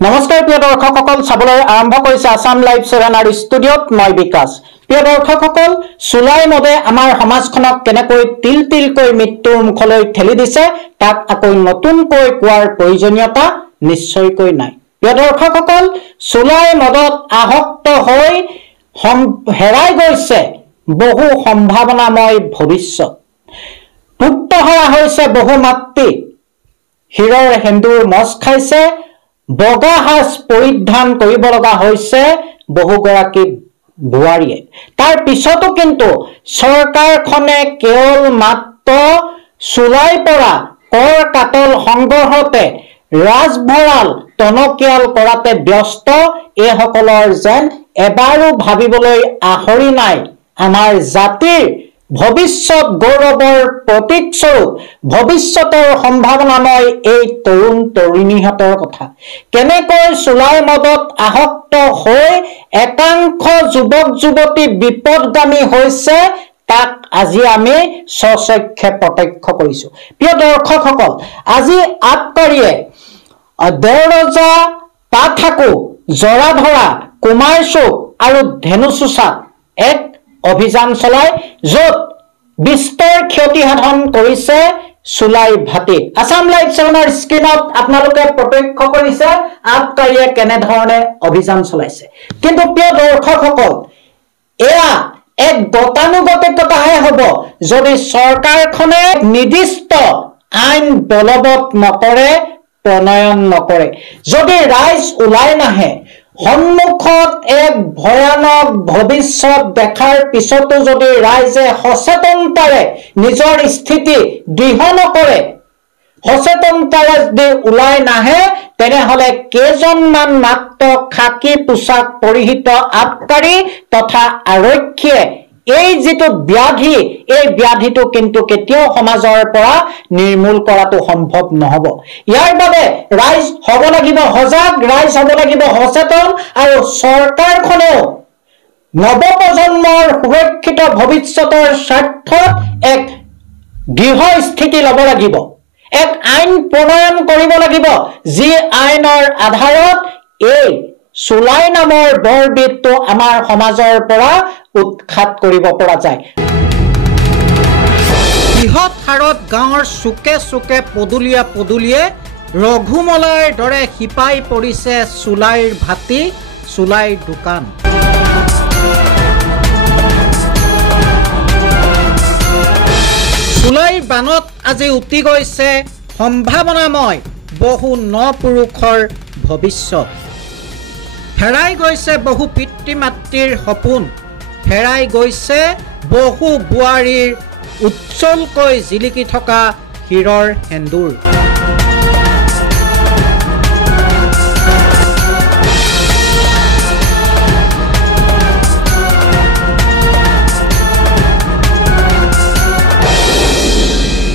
নমস্কাৰ প্ৰিয় দৰ্শকসকল চাবলৈ আৰম্ভ কৰিছে আসাম লাইভ 7 আৰু ষ্টুডিঅ'ত মই বিকাশ। প্ৰিয় দৰ্শকসকল, চুলাই মদে আমাৰ সমাজখনক কেনেকৈ তিল তিলকৈ মৃত্যুৰ মুখলৈ ঠেলি দিছে তাক আকৌ নতুনকৈ কোৱাৰ প্ৰয়োজনীয়তা নিশ্চয়কৈ নাই। প্ৰিয় দৰ্শকসকল, চুলাই মদত আসক্ত হৈ হেৰাই গৈছে বহু সম্ভাৱনাময় ভৱিষ্যত। পুত্ৰহৰা হৈছে বহু মাতৃ, হীৰৰ সেন্দুৰ মচ খাইছে, বগা সাজ পৰিধান কৰিব লগা হৈছে বহুগৰাকী বোৱাৰীয়ে। তাৰ পিছতো কিন্তু চৰকাৰখনে কেৱল মাত্ৰ চুলাই পৰা কৰ কাটল সংগ্ৰহতে ৰাজভঁৰাল টনকিয়াল কৰাতে ব্যস্ত। এইসকলৰ যেন এবাৰো ভাবিবলৈ আহৰি নাই আমাৰ জাতিৰ ভৱিষ্যত গৌৰৱৰ প্ৰতীকস্বৰূপ ভৱিষ্যতৰ সম্ভাৱনাময় এই তৰুণ তৰুণীহঁতৰ কথা। কেনেকৈ চুলাই মদত আসক্ত হৈ একাংশ যুৱক যুৱতী বিপদগামী হৈছে তাক আজি আমি স্বচক্ষে প্ৰত্যক্ষ কৰিছো। প্ৰিয় দৰ্শকসকল, আজি আবকাৰীয়ে দেওৰজা, পাঠাকু, জৰাধৰা, কুমাৰচুক আৰু ধেনুচুচাত এক অভিযান চলায়, য'ত বিস্তৰ ক্ষতি সাধন কৰিছে চুলাই ভাটিত। আসাম লাইভ 7 স্ক্ৰীণত আপোনালোকে প্ৰত্যক্ষ কৰিছে আবকাৰীয়ে কেনেধৰণে অভিযান চলাইছে। কিন্তু প্ৰিয় দৰ্শকসকল, এয়া এক গতানুগতিকতাহে হ'ব যদি চৰকাৰখনে নিৰ্দিষ্ট আইন বলবৎ নকৰে, প্ৰণয়ন নকৰে। যদি ৰাইজ ওলাই নাহে, সন্মুখত এক ভয়ানক ভৱিষ্যত দেখাৰ পিছতো যদি ৰাইজে সচেতনতাৰে নিজৰ স্থিতি দৃঢ় নকৰে, সচেতনতাৰে যদি ওলাই নাহে, তেনেহলে কেইজনমান মাত্ৰ খাকী পোছাক পৰিহিত আবকাৰী তথা আৰক্ষীয়ে এই যিটো ব্যাধি, এই ব্যাধিটো কিন্তু কেতিয়াও সমাজৰ পৰা নিৰ্মূল কৰাটো সম্ভৱ নহব। ইয়াৰ বাবে ৰাইজ হ'ব লাগিব সজাগ, ৰাইজ হ'ব লাগিব সচেতন, আৰু চৰকাৰখনেও নৱপ্ৰজন্মৰ সুৰক্ষিত ভৱিষ্যতৰ স্বাৰ্থত এক দৃঢ় স্থিতি ল'ব লাগিব, এক আইন প্ৰণয়ন কৰিব লাগিব, যি আইনৰ আধাৰত এই চুলাই নামৰ বৰবিধটো আমাৰ সমাজৰ পৰা উৎখাত কৰিব পৰা যায়। বৃহৎ হাৰত গাঁৱৰ চুকে চুকে পদূলিয়ে পদূলিয়ে ৰঘুমলাৰ দৰে শিপাই পৰিছে চুলাইৰ ভাটি, চুলাইৰ দোকান। চুলাইৰ বানত আজি উটি গৈছে সম্ভাৱনাময় বহু নপুৰুষৰ ভৱিষ্যত। হেৰাই গৈছে বহু পিতৃ মাতৃৰ সপোন, হেৰাই গৈছে বহু বোৱাৰীৰ উজ্জ্বলকৈ জিলিকি থকা হীৰৰ সেন্দুৰ।